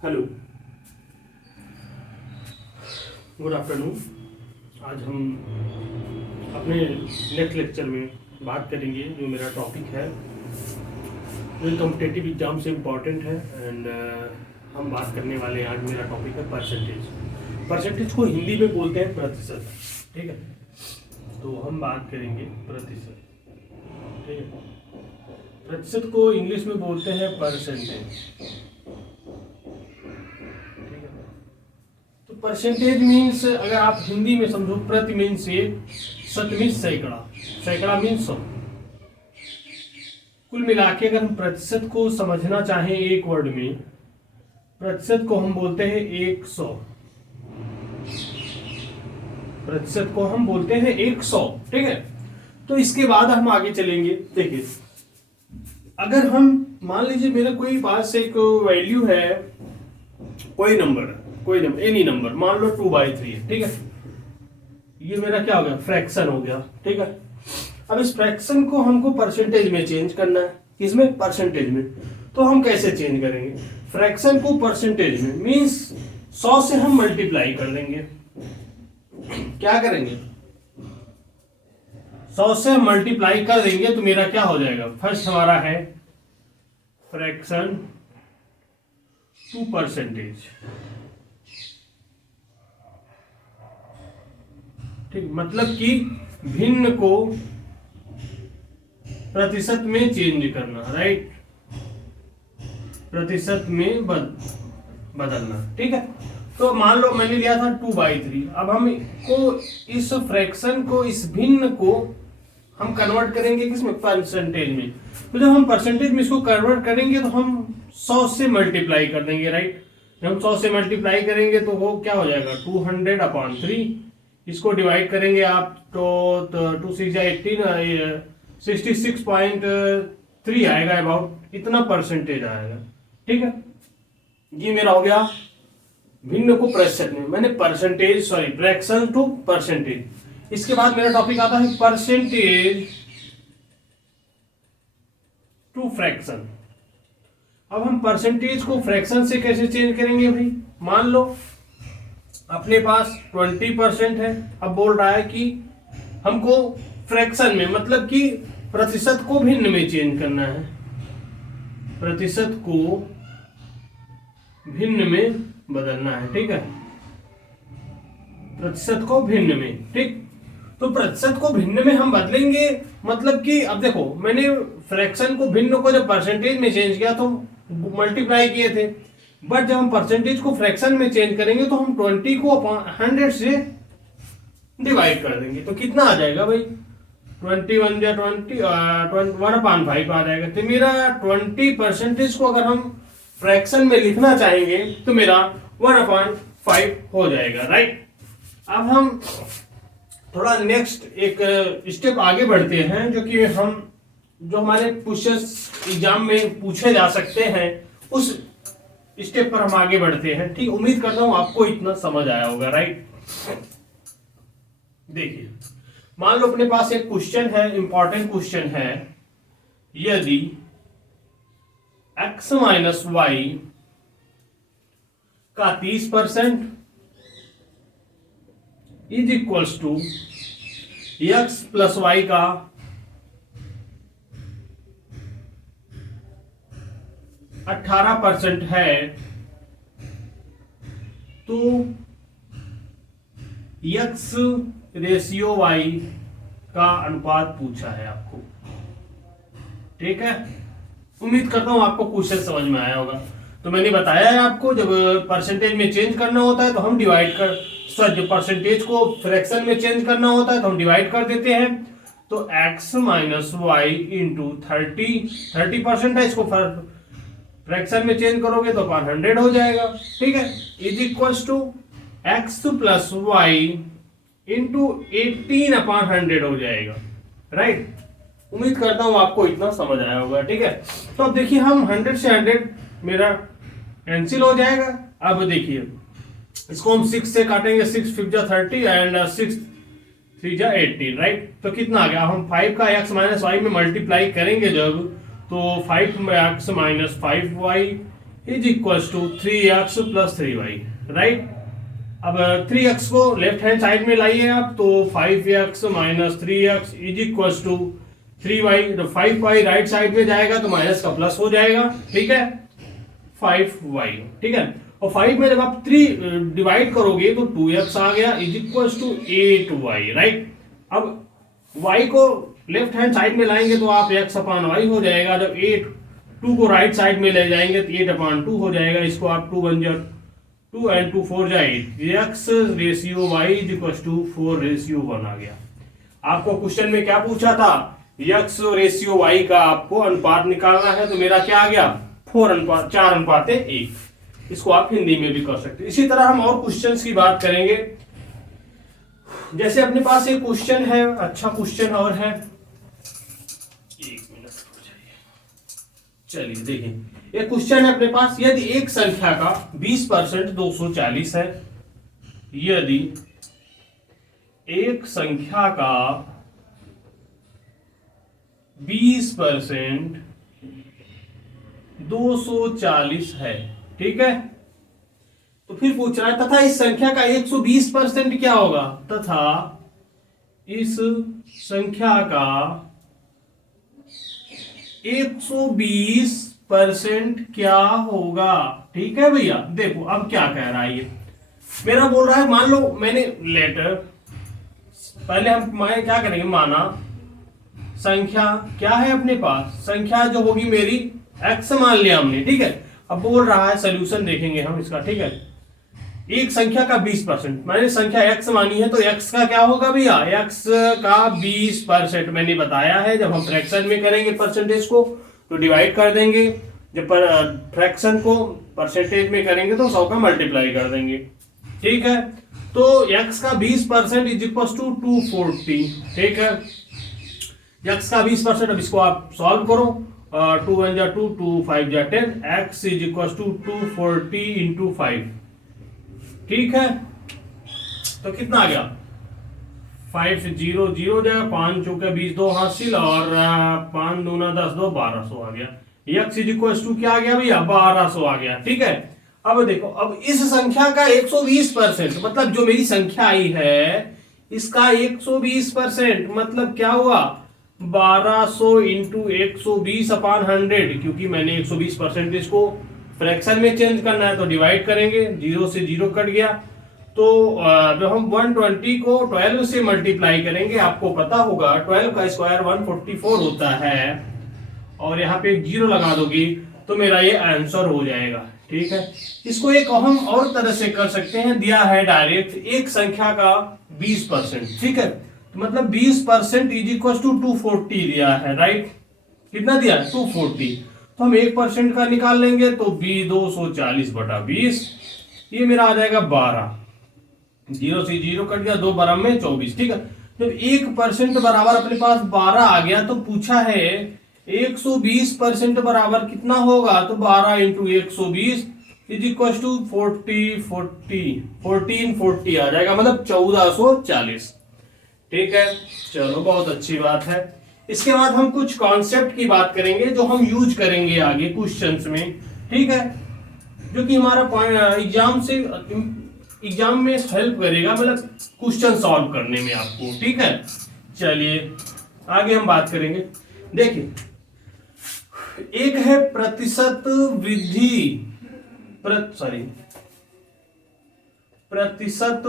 Hello, good afternoon. आज हम अपने नेक्स्ट लेक्चर में बात करेंगे जो मेरा टॉपिक है जो कॉम्पिटिटिव एग्जाम से इम्पॉर्टेंट है। एंड हम बात करने वाले हैं, आज मेरा टॉपिक है परसेंटेज। परसेंटेज को हिंदी में बोलते हैं प्रतिशत, ठीक है। तो हम बात करेंगे प्रतिशत, ठीक है। प्रतिशत को इंग्लिश में बोलते हैं परसेंटेज। तो परसेंटेज मीन्स, अगर आप हिंदी में समझो, प्रति मीन्स एक, शत मीन्स सैकड़ा, सैकड़ा मीन्स 100। कुल मिला के अगर हम प्रतिशत को समझना चाहें एक वर्ड में, प्रतिशत को हम बोलते हैं 100। प्रतिशत को हम बोलते हैं 100, ठीक है। तो इसके बाद हम आगे चलेंगे। देखिए, अगर हम मान लीजिए मेरे कोई पास एक वैल्यू है, कोई नंबर एनी नंबर, मान लो 2/3 है, ठीक है। ये मेरा क्या हो गया, फ्रैक्शन हो गया, ठीक है। अब इस फ्रैक्शन को हमको परसेंटेज में चेंज करना है। किसमें? परसेंटेज में। तो हम कैसे चेंज करेंगे फ्रैक्शन को परसेंटेज में? मींस 100 से हम मल्टीप्लाई कर देंगे। क्या करेंगे? 100 से मल्टीप्लाई कर देंगे तो मेरा क्या हो जाएगा? फर्स्ट हमारा है फ्रैक्शन टू परसेंटेज, ठीक। मतलब कि भिन्न को प्रतिशत में चेंज करना, राइट, प्रतिशत में बदलना, ठीक है। तो मान लो मैंने लिया था 2/3। अब हम को इस फ्रैक्शन को, इस भिन्न को हम कन्वर्ट करेंगे किसमें? परसेंटेज में। तो जब हम परसेंटेज में इसको कन्वर्ट करेंगे तो हम 100 से मल्टीप्लाई कर देंगे, राइट। जब हम 100 से मल्टीप्लाई करेंगे तो वो क्या हो जाएगा? 200/3। इसको डिवाइड करेंगे आप तो 2 6 18, 66.3 आएगा, अबाउट इतना परसेंटेज आएगा, ठीक है। ये मेरा हो गया भिन्न को प्रतिशत में, मैंने फ्रैक्शन टू परसेंटेज। इसके बाद मेरा टॉपिक आता है परसेंटेज टू फ्रैक्शन। अब हम परसेंटेज को फ्रैक्शन से कैसे चेंज करेंगे भाई? मान लो अपने पास 20% है। अब बोल रहा है कि हमको फ्रैक्शन में, मतलब कि प्रतिशत को भिन्न में चेंज करना है, प्रतिशत को भिन्न में बदलना है, ठीक है। प्रतिशत को भिन्न में, ठीक। तो प्रतिशत को भिन्न में हम बदलेंगे, मतलब कि अब देखो, मैंने फ्रैक्शन को भिन्न को जब परसेंटेज में चेंज किया तो मल्टीप्लाई किए थे, बट जब हम परसेंटेज को फ्रैक्शन में चेंज करेंगे तो हम 20 को 100 से डिवाइड कर देंगे। तो कितना आ जाएगा भाई? 21 या 20 1/5 आ जाएगा। तो मेरा 20% को अगर हम फ्रैक्शन में लिखना चाहेंगे तो मेरा 1/5 हो जाएगा, राइट। अब हम थोड़ा नेक्स्ट एक स्टेप आगे बढ़ते हैं, जो कि जो हमारे क्वेश्चंस एग्जाम में पूछे जा सकते हैं, उस स्टेप पर हम आगे बढ़ते हैं, ठीक। उम्मीद करता हूं आपको इतना समझ आया होगा, राइट। देखिए, मान लो अपने पास एक क्वेश्चन है, इंपॉर्टेंट क्वेश्चन है, यदि x माइनस वाई का 30% is equals to x plus y का 18% है, तो x रेशियो y का अनुपात पूछा है आपको, ठीक है। उम्मीद करता हूं आपको क्वेश्चन समझ में आया होगा। तो मैंने बताया है आपको, जब परसेंटेज में चेंज करना होता है तो हम जब परसेंटेज को फ्रैक्शन में चेंज करना होता है तो हम डिवाइड कर देते हैं। तो x माइनस वाई इंटू 30% है, इसको फ्रैक्शन में चेंज करोगे तो 100 हो जाएगा, ठीक है। Is equals to x plus y into 18/100 हो जाएगा, राइट। उम्मीद करता हूं आपको इतना समझ आया होगा, ठीक है। तो अब देखिए, हम 100 से 100 मेरा कैंसिल हो जाएगा। अब देखिए, इसको हम 6 से काटेंगे, 6 5 जा 30 एंड 6 3 जा 18, राइट। तो कितना आ गया? हम 5 का x माइनस वाई में मल्टीप्लाई करेंगे जब, तो 5x minus 5y is equal to 3x plus 3y, right. अब 3x को लेफ्ट हैंड साइड में लाइए आप, तो 5x minus 3x is equal to 3y। तो 5y राइट साइड में जाएगा तो माइनस का प्लस हो जाएगा, ठीक है, 5y, ठीक है। और 5 में जब आप 3 डिवाइड करोगे तो 2x आ गया is equal to 8y, right. अब y को लेफ्ट हैंड साइड में लाएंगे तो आप x अपान y हो जाएगा। जब 2 को राइट साइड में ले जाएंगे तो 8 अपान 2 हो जाएगा। इसको आप 2 1 2 and 2 4 जाए, x ratio y is equal to 4 ratio 1 आ गया। आपको क्वेश्चन में क्या पूछा था, x रेशियो y का आपको अनुपात निकालना है, तो मेरा क्या आ गया 4 अनुपात 1। इसको आप हिंदी में भी कर सकते हैं। इसी तरह हम और क्वेश्चंस की बात करेंगे। जैसे अपने पास एक क्वेश्चन है, अच्छा क्वेश्चन और है, एक मिनट हो जाइए, चलिए देखिए। एक क्वेश्चन है अपने पास, यदि एक संख्या का 20% 240 है, यदि एक संख्या का 20% 240 है, ठीक है, तो फिर पूछ रहा है तथा इस संख्या का 120% क्या होगा, तथा इस संख्या का 120% क्या होगा। ठीक है भैया, देखो अब क्या कह रहा है ये, मेरा बोल रहा है मान लो मैंने लेटर, पहले हम क्या करेंगे, माना संख्या क्या है अपने पास, संख्या जो होगी मेरी x मान लिया हमने, ठीक है। अब बोल रहा है सोल्यूशन देखेंगे हम इसका, ठीक है। एक संख्या का 20%, मैंने संख्या x मानी है, तो x का क्या होगा भैया, x का 20% मैंने बताया है। जब हम फ्रैक्शन में करेंगे परसेंटेज को तो डिवाइड कर देंगे, जब फ्रैक्शन को परसेंटेज में करेंगे तो 100 का मल्टीप्लाई कर देंगे, ठीक है। तो x का 20% इज इक्वल टू 240, ठीक है। x का 20%, अब इसको आप सॉल्व करो, 2 1 जा 2, 2 5 जा 10, x is equal to 240 into 5, ठीक है। तो कितना आ गया, 5 से 0 0 जाएगा, 5 चौके 20, 2 हासिल, और 5 दूना 10, 2 1200 आ गया। x इज इक्वल टू क्या आ गया भैया, 1200 आ गया, ठीक है। अब देखो, अब इस संख्या का 120%, मतलब जो मेरी संख्या आई है इसका 120%, मतलब क्या हुआ, 1200 इंटू 120 अपान 100, क्योंकि मैंने 120% इसको फ्रैक्शन में चेंज करना है तो डिवाइड करेंगे, 0 से 0 कट गया, तो जो हम 120 को 12 से मल्टीप्लाई करेंगे, आपको पता होगा 12 का स्क्वायर 144 होता है, और यहाँ पे एक 0 लगा दोगी तो मेरा ये आंसर हो जाएगा, ठीक है। इसको एक हम और तरह से कर सकते हैं, दिया है डायरेक्ट एक संख्या का 20%, ठीक है, तो मतलब 20% इज इक्वल टू 240 दिया है, राइट। कितना दिया है, 240, तो हम 1% का निकाल लेंगे तो 240 बटा 20, ये मेरा आ जाएगा 12, 0 से 0 कट गया, 2 12 में 24, ठीक है। जब 1% बराबर अपने पास 12 आ गया, तो पूछा है 120% बराबर कितना होगा, तो 12 इंटू 120 इज इक्वल टू 1440 आ जाएगा, मतलब 1440, ठीक है। चलो बहुत अच्छी बात है। इसके बाद हम कुछ कॉन्सेप्ट की बात करेंगे जो हम यूज करेंगे आगे क्वेश्चंस में, ठीक है, जो कि हमारा एग्जाम में हेल्प करेगा, मतलब क्वेश्चन सॉल्व करने में आपको, ठीक है। चलिए आगे हम बात करेंगे। देखिए, एक है प्रतिशत वृद्धि, प्रतिशत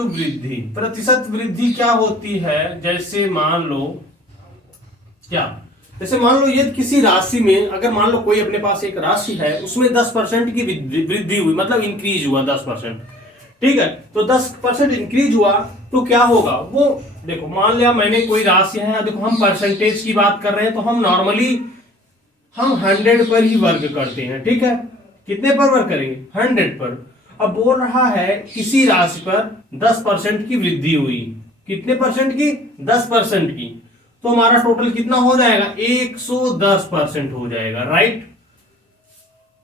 वृद्धि क्या होती है, जैसे मान लो ये किसी राशि में, अगर मान लो कोई अपने पास एक राशि है, उसमें 10% की वृद्धि हुई, मतलब इंक्रीज हुआ 10%, ठीक है। तो 10% इंक्रीज हुआ तो क्या होगा, वो देखो, मान लिया मैंने कोई राशि है, देखो हम परसेंटेज की बात कर रहे हैं, तो हम नॉर्मली हम 100 पर ही वर्ग करते हैं, ठीक है। कितने पर वर्ग करेंगे, 100 पर। अब बोल रहा है किसी राशि पर 10% की वृद्धि हुई, कितने परसेंट की, 10% की, तो हमारा टोटल कितना हो जाएगा, 110% हो जाएगा, राइट।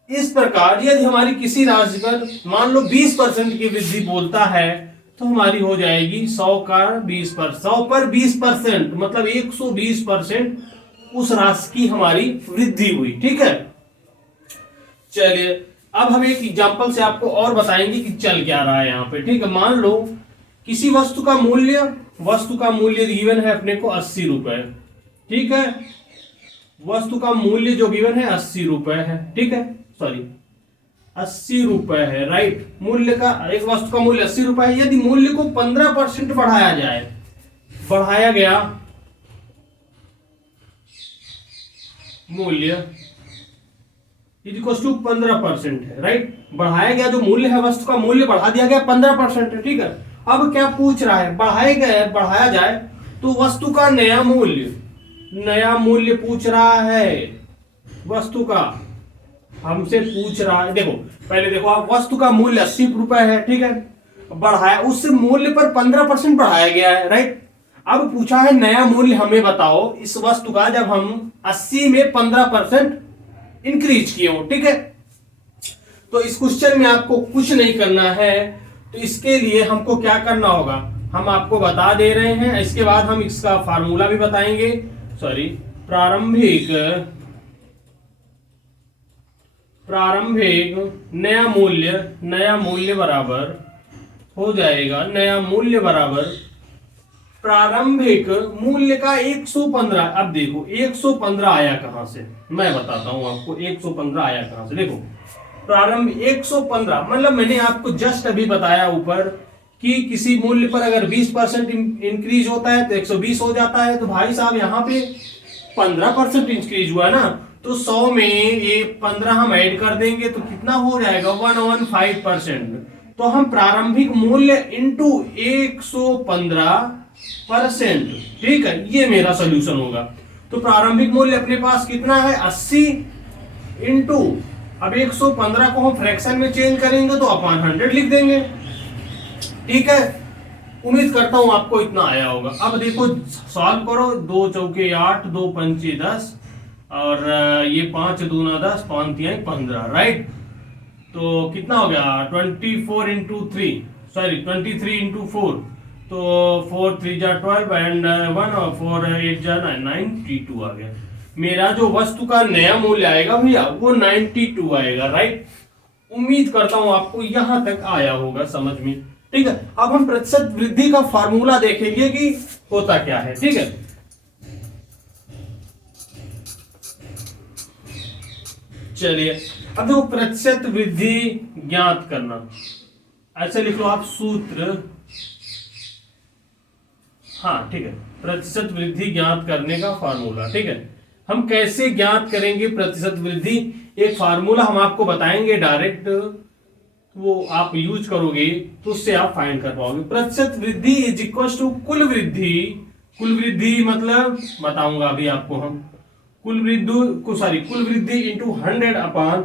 इस प्रकार यदि हमारी किसी राशि पर मान लो 20% की वृद्धि बोलता है, तो हमारी हो जाएगी 100 का 20%, 100 पर 20%, मतलब 120% उस राशि की हमारी वृद्धि हुई, ठीक है। चलिए अब हम एक एग्जांपल से आपको और बताएंगे कि चल क्या रहा है यहाँ पे, ठीक है। मान लो किसी वस्तु का मूल्य गिवन है अपने को 80 रुपए, ठीक है। वस्तु का मूल्य जो गिवन है 80 रुपए है, ठीक है, सॉरी 80 रुपए है, राइट। मूल्य का, एक वस्तु का मूल्य 80 रुपए है। यदि मूल्य को 15% बढ़ाया जाए, बढ़ाया गया मूल्य इक्वल टू 15% है, राइट। बढ़ाया गया जो मूल्य है, वस्तु का मूल्य बढ़ा दिया गया 15% है, ठीक है। अब क्या पूछ रहा है, बढ़ाया जाए तो वस्तु का नया मूल्य पूछ रहा है, वस्तु का हमसे पूछ रहा है। देखो पहले देखो आप, वस्तु का मूल्य 80 रुपए है, ठीक है, बढ़ाया, उस मूल्य पर 15% बढ़ाया गया है, राइट। अब पूछा है नया मूल्य हमें बताओ इस वस्तु का जब हम 80 में 15% इंक्रीज किए हो, ठीक है। तो इस क्वेश्चन में आपको कुछ नहीं करना है, तो इसके लिए हमको क्या करना होगा हम आपको बता दे रहे हैं। इसके बाद हम इसका फार्मूला भी बताएंगे। सॉरी, प्रारंभिक नया मूल्य बराबर हो जाएगा, नया मूल्य बराबर प्रारंभिक मूल्य का 115। अब देखो 115 आया कहां से, मैं बताता हूं आपको 115 आया कहां से। देखो प्रारंभ 115 मतलब मैंने आपको जस्ट अभी बताया ऊपर कि किसी मूल्य पर अगर 20% इंक्रीज होता है तो 120 हो जाता है। तो भाई साहब यहाँ पे 15% इंक्रीज हुआ ना, तो 100 में ये 15 हम ऐड कर देंगे तो कितना हो जाएगा 115%। तो हम प्रारंभिक मूल्य इंटू 115%, ठीक है, ये मेरा सोल्यूशन होगा। तो प्रारंभिक मूल्य अपने पास कितना है 80 इंटू, अब 115 को हम फ्रैक्शन में चेंज करेंगे तो अपॉन 100 लिख देंगे, ठीक है। उम्मीद करता हूं आपको इतना आया होगा। अब देखो सॉल्व करो, 2 चौके 8, 2 पंचे 10 और ये 5 दूना 10, 5 तिहाई 15, राइट। तो कितना हो गया 24 इंटू 3, सॉरी 23 इंटू 4, तो 4 3 जा 12 एंड 1 और 4 8 जा 92 आ गया। मेरा जो वस्तु का नया मूल्य आएगा भैया वो 92 आएगा, राइट। उम्मीद करता हूं आपको यहां तक आया होगा समझ में, ठीक है। अब हम प्रतिशत वृद्धि का फार्मूला देखेंगे कि होता क्या है, ठीक है। चलिए अब देखो प्रतिशत वृद्धि ज्ञात करना, ऐसे लिख लो आप सूत्र, हाँ ठीक है, प्रतिशत वृद्धि ज्ञात करने का फार्मूला, ठीक है। हम कैसे ज्ञात करेंगे प्रतिशत वृद्धि, एक फार्मूला हम आपको बताएंगे डायरेक्ट, वो आप यूज करोगे तो उससे आप फाइंड कर पाओगे। प्रतिशत वृद्धि इज इक्वल टू कुल वृद्धि मतलब बताऊंगा अभी आपको हम, कुल वृद्धि इंटू 100 अपान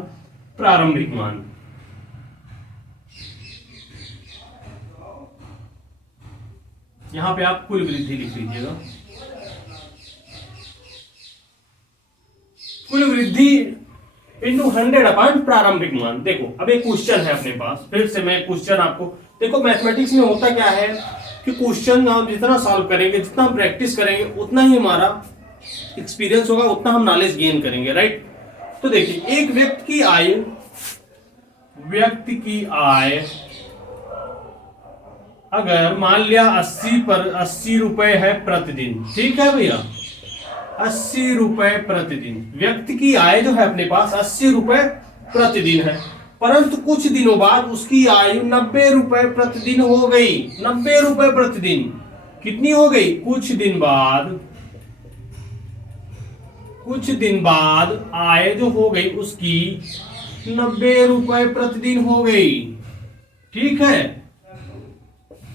प्रारंभिक मान। यहां पे आप कुल वृद्धि लिख लीजिएगा, कुल वृद्धि इंटू 100 अपान प्रारंभिक मान। देखो अब एक क्वेश्चन है अपने पास, फिर से मैं क्वेश्चन आपको, देखो मैथमेटिक्स में होता क्या है कि क्वेश्चन हम जितना सॉल्व करेंगे, जितना हम प्रैक्टिस करेंगे, उतना ही हमारा एक्सपीरियंस होगा, उतना हम नॉलेज गेन करेंगे, राइट। तो देखिए एक व्यक्ति की आय अगर मान लिया 80 रुपए है प्रतिदिन, ठीक है भैया, 80 रुपए प्रतिदिन, व्यक्ति की आय जो है अपने पास 80 रुपए प्रतिदिन है, परंतु कुछ दिनों बाद उसकी आयु 90 रुपए प्रतिदिन हो गई। 90 रुपए प्रतिदिन कितनी हो गई, कुछ दिन बाद आय जो हो गई उसकी 90 रुपए प्रतिदिन हो गई, ठीक है।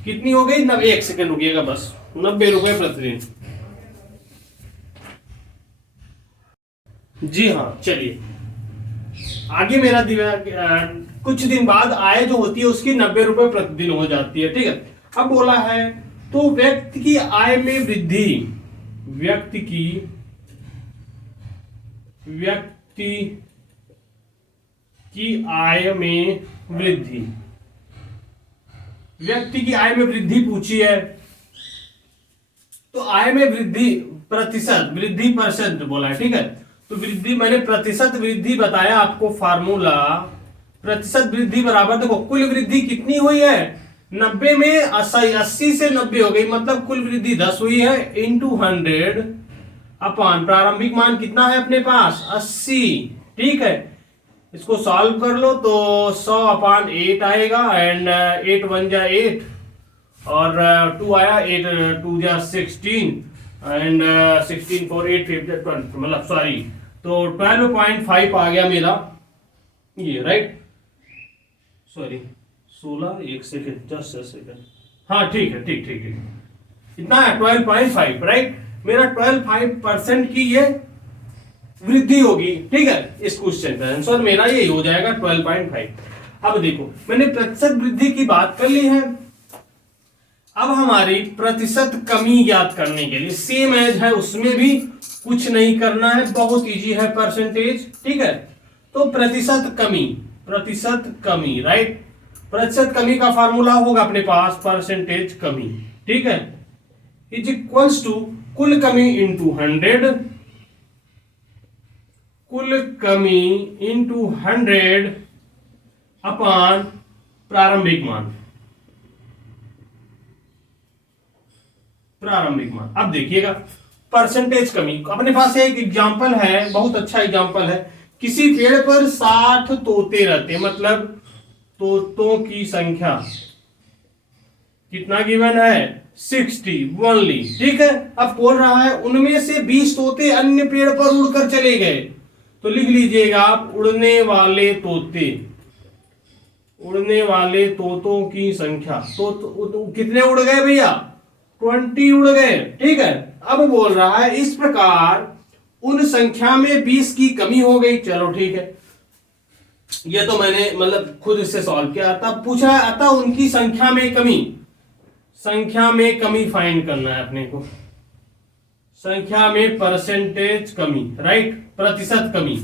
कितनी हो गई, 1 सेकंड रुकिएगा बस, 90 रुपए प्रतिदिन, जी हाँ। चलिए आगे मेरा कुछ दिन बाद आय जो होती है उसकी 90 रुपए प्रतिदिन हो जाती है, ठीक है। अब बोला है तो व्यक्ति की आय में वृद्धि, व्यक्ति की आय में वृद्धि पूछी है, तो आय में वृद्धि प्रतिशत बोला है, ठीक है। तो वृद्धि मैंने प्रतिशत वृद्धि बताया आपको, फार्मूला प्रतिशत वृद्धि बराबर, देखो कुल वृद्धि कितनी हुई है 90 में, 80 से 90 हो गई, मतलब कुल वृद्धि 10 हुई है, इंटू 100 अपान प्रारंभिक मान कितना है अपने पास 80। ठीक है, इसको सॉल्व कर लो तो 100 अपान 8 आएगा, एंड 8 1 जा 8 और 2 आया, 8 2 जा 16 एंड 16 4 8 5 20, मतलब सॉरी, तो 12.5 आ गया मेरा ये, राइट, सॉरी 16, एक सेकेंड, जस्ट अ सेकेंड, हाँ ठीक है, ठीक ठीक ठीक, इतना है 12.5, राइट, मेरा 12.5% की ये वृद्धि होगी। ठीक है, इस क्वेश्चन का आंसर मेरा ये हो जाएगा 12.5। अब देखो मैंने प्रतिशत वृद्धि की बात कर ली है, अब हमारी प्रतिशत कमी ज्ञात करने के लिए सेम एज है, उसमें भी कुछ नहीं करना है, बहुत इजी है परसेंटेज। ठीक है, तो प्रतिशत कमी, राइट, प्रतिशत कमी का फार्मूला होगा अपने पास परसेंटेज कमी। ठीक है, इज इक्वल्स टू कुल कमी इंटू 100, कुल कमी इंटू 100 अपान प्रारंभिक मान। अब देखिएगा परसेंटेज कमी, अपने पास एक एग्जांपल है, बहुत अच्छा एग्जांपल है, किसी पेड़ पर 60 तोते रहते, मतलब तोतों की संख्या कितना गिवन है 60 ओनली। ठीक है, अब बोल रहा है उनमें से 20 तोते अन्य पेड़ पर उड़कर चले गए, तो लिख लीजिएगा आप उड़ने वाले तोतों की संख्या, तो कितने उड़ गए भैया 20 उड़ गए। ठीक है, अब बोल रहा है इस प्रकार उन संख्या में 20 की कमी हो गई। चलो ठीक है, ये तो मैंने मतलब खुद इससे सॉल्व किया, तब पूछा है अतः उनकी संख्या में कमी फाइंड करना है अपने को, संख्या में परसेंटेज कमी, राइट, प्रतिशत कमी।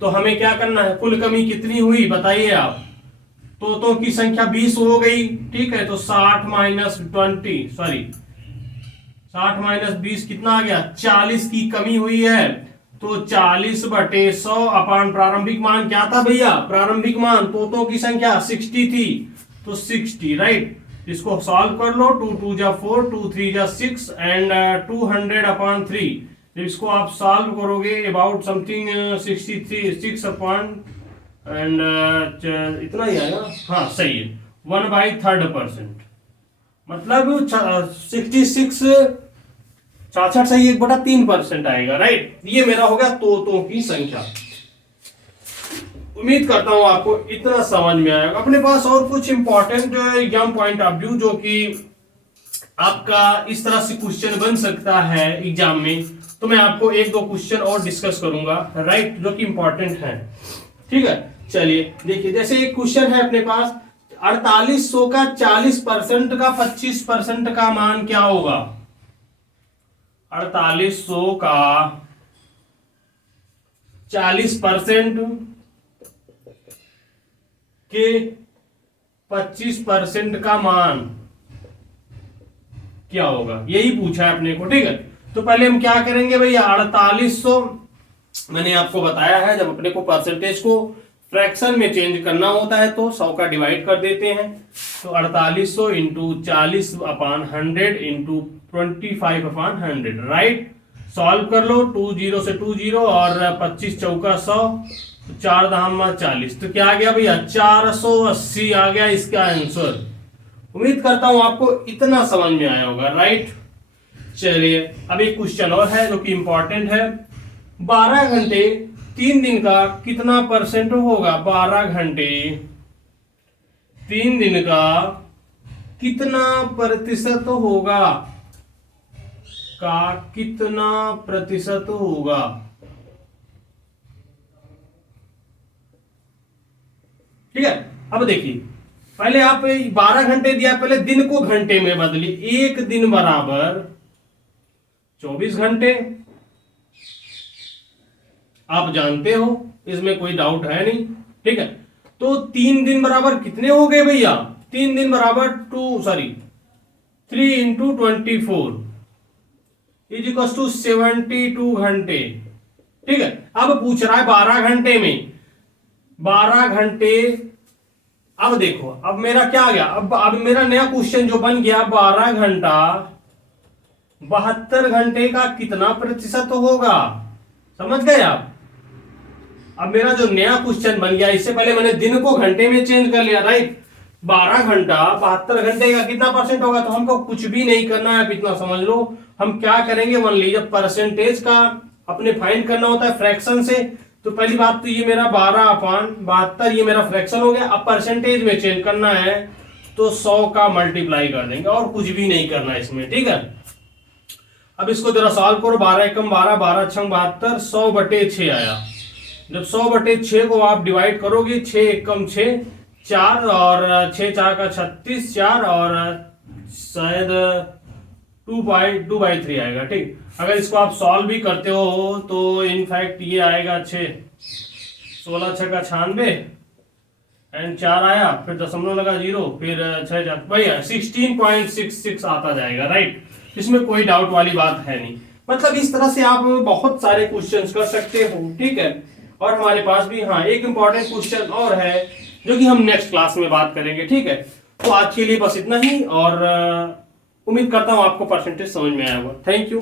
तो हमें क्या करना है, कुल कमी कितनी हुई बताइए आप, तोतों की संख्या 20 हो गई। ठीक है, तो 60 माइनस 20 कितना आ गया 40 की कमी हुई है, तो 40/100 अपान प्रारंभिक मान क्या था भैया, प्रारंभिक मान तोतों की संख्या 60 थी, तो 60, राइट, इसको सॉल्व कर लो, 2 2 जा 4 2 3 जा 6 एंड 200 अपान 3, जब इसको आप सॉल्व करोगे अबाउट समथिंग 63 6 अपान एंड इतना ही आएगा, हाँ सही है, 1/3%, मतलब 66 सही 1/3% आएगा, राइट। ये मेरा हो गया तोतों की संख्या। उम्मीद करता हूं आपको इतना समझ में आएगा। अपने पास और कुछ important exam point of view जो कि आपका इस तरह से क्वेश्चन बन सकता है एग्जाम में, तो मैं आपको 1-2 क्वेश्चन और डिस्कस करूंगा, राइट, जो कि इंपॉर्टेंट है। ठीक है, चलिए देखिए, जैसे एक क्वेश्चन है अपने पास, 4800 का 40% का 25% का मान क्या होगा। 4800 का 40% के 25% का मान क्या होगा, यही पूछा है अपने को। ठीक है, तो पहले हम क्या करेंगे भैया, 4800 मैंने आपको बताया है, जब अपने को परसेंटेज को फ्रैक्शन में चेंज करना होता है तो 100 का डिवाइड कर देते हैं, तो 4800 इंटू 40/100 इंटू 25/100, राइट, सॉल्व कर लो, 2 0 से 2 0 और 25 चौका 100, 4 धामा 40, तो क्या आ गया भैया 480 आ गया इसका आंसर। उम्मीद करता हूं आपको इतना समझ में आया होगा, राइट। चलिए अब एक क्वेश्चन और है जो कि इंपॉर्टेंट है, 12 घंटे 3 दिन का कितना परसेंट होगा, 12 घंटे 3 दिन का कितना प्रतिशत होगा, कितना प्रतिशत होगा। ठीक है, अब देखिए, पहले आप 12 घंटे दिया, पहले दिन को घंटे में बदलिए, 1 दिन बराबर 24 घंटे, आप जानते हो, इसमें कोई डाउट है नहीं। ठीक है, तो 3 दिन बराबर कितने हो गए भैया, 3 दिन बराबर 3 इंटू 24 इज इक्वल टू 72 घंटे। ठीक है, अब पूछ रहा है 12 घंटे में, 12 घंटे अब देखो, अब मेरा क्या आ गया, अब मेरा नया क्वेश्चन जो बन गया, 12 घंटा 72 घंटे का कितना प्रतिशत होगा। समझ गए आप। अब मेरा जो नया क्वेश्चन बन गया, इससे पहले मैंने दिन को घंटे में चेंज कर लिया, राइट। 12 घंटा 72 घंटे का कितना परसेंट होगा, तो हमको कुछ भी नहीं करना है, आप इतना समझ लो। हम क्या करेंगे, ओनली जब परसेंटेज का अपने फाइंड करना होता है फ्रैक्शन से, तो पहली बात तो ये मेरा 12/72 ये मेरा फ्रैक्शन हो गया। अब परसेंटेज में चेंज करना है तो 100 का मल्टीप्लाई कर देंगे, और कुछ भी नहीं करना इसमें, ठीक है। अब इसको जरा सॉल्व करो, 12 एकम 12, 12 छंग 72, 100/6 आया। जब 100/6 को आप डिवाइड करोगे, 6 एकम 6, 4 और 6 4 का 36, 4 और शायद 2/3 आएगा, ठीक। अगर इसको आप सॉल्व भी करते हो तो इनफैक्ट ये आएगा 6, 16 6 का 96 एंड 4 आया, फिर दशमलव लगा 0, फिर 6 4 भैया 16.66 आता जाएगा, राइट। इसमें कोई डाउट वाली बात है नहीं। मतलब इस तरह से आप बहुत सारे क्वेश्चंस कर सकते हो, ठीक है। और हमारे पास भी हाँ एक इंपॉर्टेंट क्वेश्चन और है जो कि हम नेक्स्ट क्लास में बात करेंगे, ठीक है। तो आज के लिए बस इतना ही, और उम्मीद करता हूं आपको परसेंटेज समझ में आया होगा। Thank you.